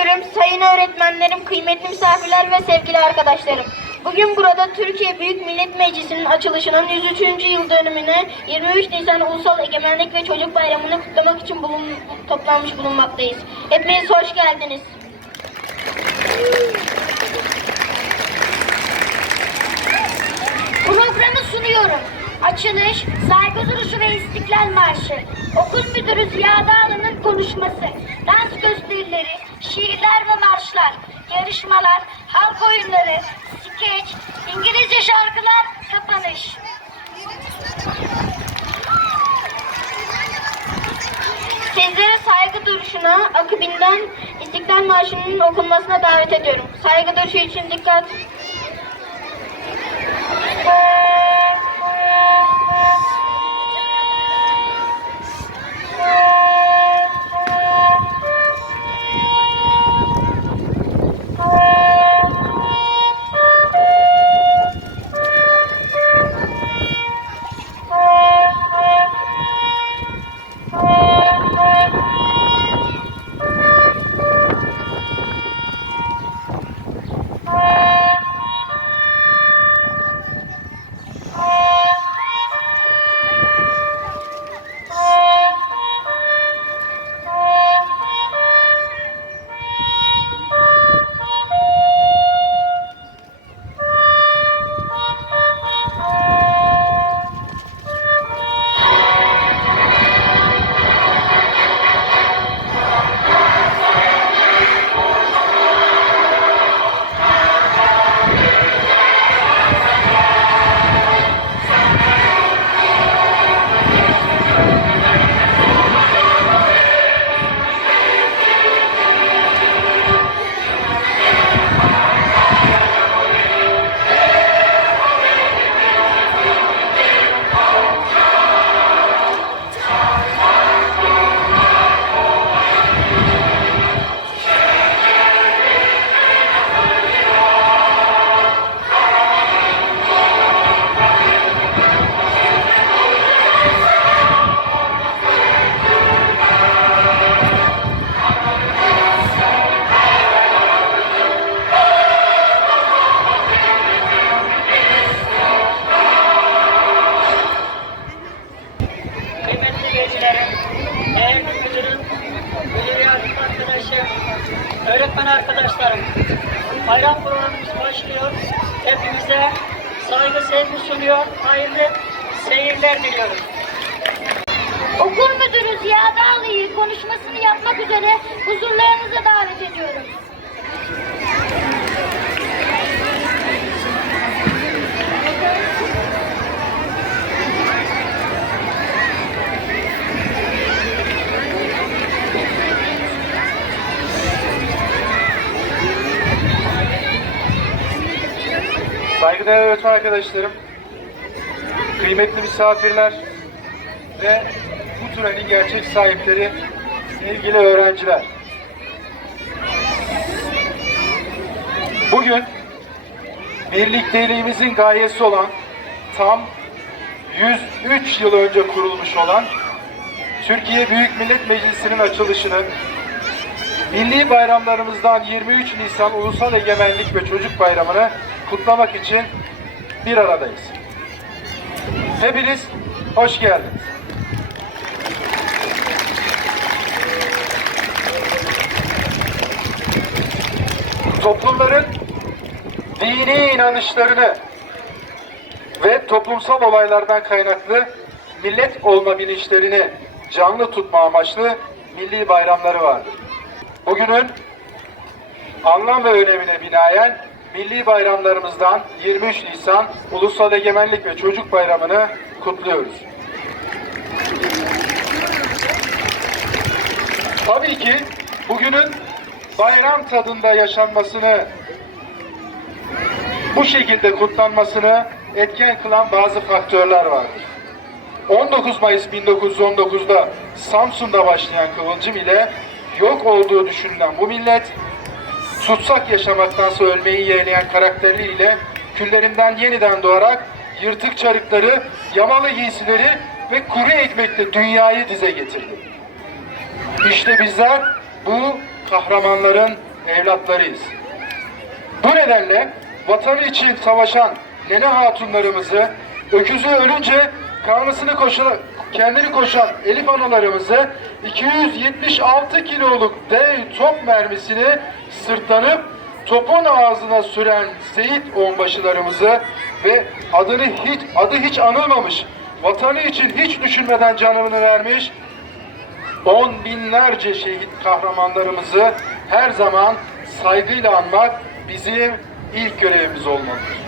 Müdürüm, sayın öğretmenlerim, kıymetli misafirler ve sevgili arkadaşlarım. Bugün burada Türkiye Büyük Millet Meclisi'nin açılışının 103. yıl dönümüne 23 Nisan Ulusal Egemenlik ve Çocuk Bayramı'nı kutlamak için bulun, toplanmış bulunmaktayız. Hepiniz hoş geldiniz. Programı sunuyorum. Açılış, saygı duruşu ve istiklal marşı. Okul müdürü Ziya Dağlı'nın konuşması. Dans gösterileri, şiirler ve marşlar. Yarışmalar, halk oyunları, skeç, İngilizce şarkılar, kapanış. Sizleri saygı duruşuna, akıbinden İstiklal Marşı'nın okunmasına davet ediyorum. Saygı duruşu için dikkat. Kıymetli sevgi sunuyor. Hayırlı seyirler diliyorum. Okul müdürü Ziya Dağlı'yı konuşmasını yapmak üzere huzurlarınıza davet ediyorum. Saygıdeğer öğretmen arkadaşlarım, kıymetli misafirler ve bu törenin gerçek sahipleri, sevgili öğrenciler. Bugün birlikteliğimizin gayesi olan tam 103 yıl önce kurulmuş olan Türkiye Büyük Millet Meclisi'nin açılışını Milli bayramlarımızdan 23 Nisan Ulusal Egemenlik ve Çocuk Bayramı'nı kutlamak için bir aradayız. Hepiniz hoş geldiniz. Toplumların dini inanışlarını ve toplumsal olaylardan kaynaklı millet olma bilinçlerini canlı tutma amaçlı milli bayramları vardır. Bugünün anlam ve önemine binaen milli bayramlarımızdan 23 Nisan Ulusal Egemenlik ve Çocuk Bayramı'nı kutluyoruz. Tabii ki bugünün bayram tadında yaşanmasını bu şekilde kutlanmasını etken kılan bazı faktörler vardır. 19 Mayıs 1919'da Samsun'da başlayan kıvılcım ile yok olduğu düşünülen bu millet tutsak yaşamaktansa ölmeyi yeğleyen karakterleriyle küllerinden yeniden doğarak yırtık çarıkları, yamalı giysileri ve kuru ekmekle dünyayı dize getirdi. İşte bizler bu kahramanların evlatlarıyız. Bu nedenle vatanı için savaşan nene hatunlarımızı, öküzü ölünce karnısını koşan, kendini koşan Elif analarımızı 276 kiloluk dev top mermisini sırtlanıp topun ağzına süren Seyit onbaşılarımızı ve adını hiç adı hiç anılmamış, vatanı için hiç düşünmeden canını vermiş on binlerce şehit kahramanlarımızı her zaman saygıyla anmak bizim ilk görevimiz olmalıdır.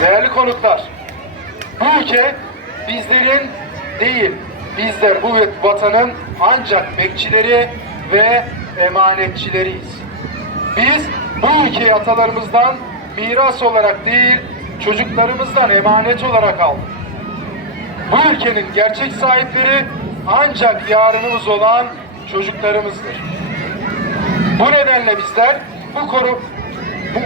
Değerli konuklar, bu ülke bizlerin değil, bizler bu vatanın ancak bekçileri ve emanetçileriyiz. Biz bu ülkeyi atalarımızdan miras olarak değil, çocuklarımızdan emanet olarak aldık. Bu ülkenin gerçek sahipleri ancak yarınımız olan çocuklarımızdır. Bu nedenle bizler bu koru bu,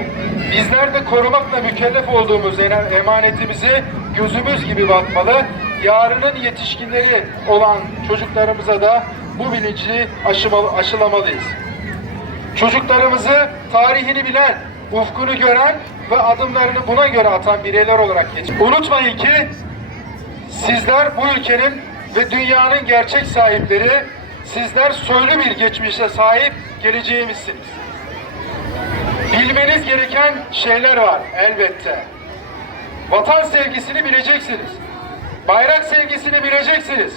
bizler de korumakla mükellef olduğumuz emanetimizi gözümüz gibi bakmalı. Yarının yetişkinleri olan çocuklarımıza da bu bilinci aşılamalıyız. Çocuklarımızı tarihini bilen, ufkunu gören ve adımlarını buna göre atan bireyler olarak geç. Unutmayın ki Sizler bu ülkenin ve dünyanın gerçek sahipleri, sizler soylu bir geçmişe sahip geleceğimizsiniz. Bilmeniz gereken şeyler var elbette. Vatan sevgisini bileceksiniz. Bayrak sevgisini bileceksiniz.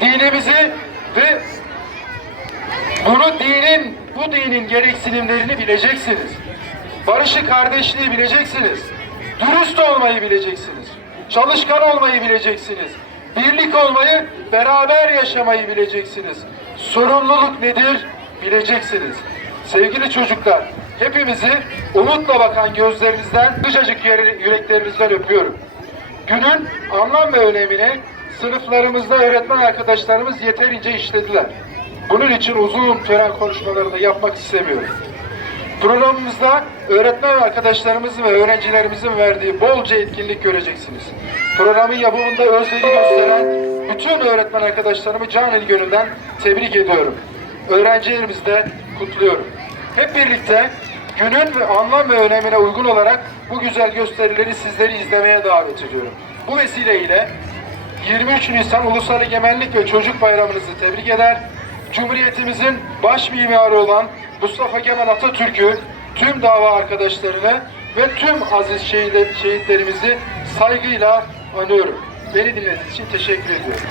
Dinimizi ve bunu dinin, bu dinin gereksinimlerini bileceksiniz. Barışı kardeşliği bileceksiniz. Dürüst olmayı bileceksiniz. Çalışkan olmayı bileceksiniz. Birlik olmayı, beraber yaşamayı bileceksiniz. Sorumluluk nedir bileceksiniz. Sevgili çocuklar, hepimizi umutla bakan gözlerinizden, sıcacık yüreklerinizden öpüyorum. Günün anlam ve önemini sınıflarımızda öğretmen arkadaşlarımız yeterince işlediler. Bunun için uzun tören konuşmaları da yapmak istemiyorum. Programımızda öğretmen arkadaşlarımızın ve öğrencilerimizin verdiği bolca etkinlik göreceksiniz. Programın yapımında özveri gösteren bütün öğretmen arkadaşlarımı canı gönülden tebrik ediyorum. Öğrencilerimizi de kutluyorum. Hep birlikte günün anlam ve önemine uygun olarak bu güzel gösterileri sizleri izlemeye davet ediyorum. Bu vesileyle 23 Nisan Ulusal Egemenlik ve Çocuk Bayramınızı tebrik eder. Cumhuriyetimizin baş mimarı olan Mustafa Kemal Atatürk'ü, tüm dava arkadaşlarını ve tüm aziz şehitler- şehitlerimizi saygıyla anıyorum. Beni dinlediğiniz için teşekkür ediyorum.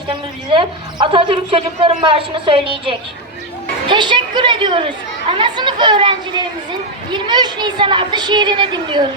Cumhurbaşkanımız bize Atatürk Çocukların Marşı'nı söyleyecek. Teşekkür ediyoruz. Ana sınıf öğrencilerimizin 23 Nisan adlı şiirini dinliyoruz.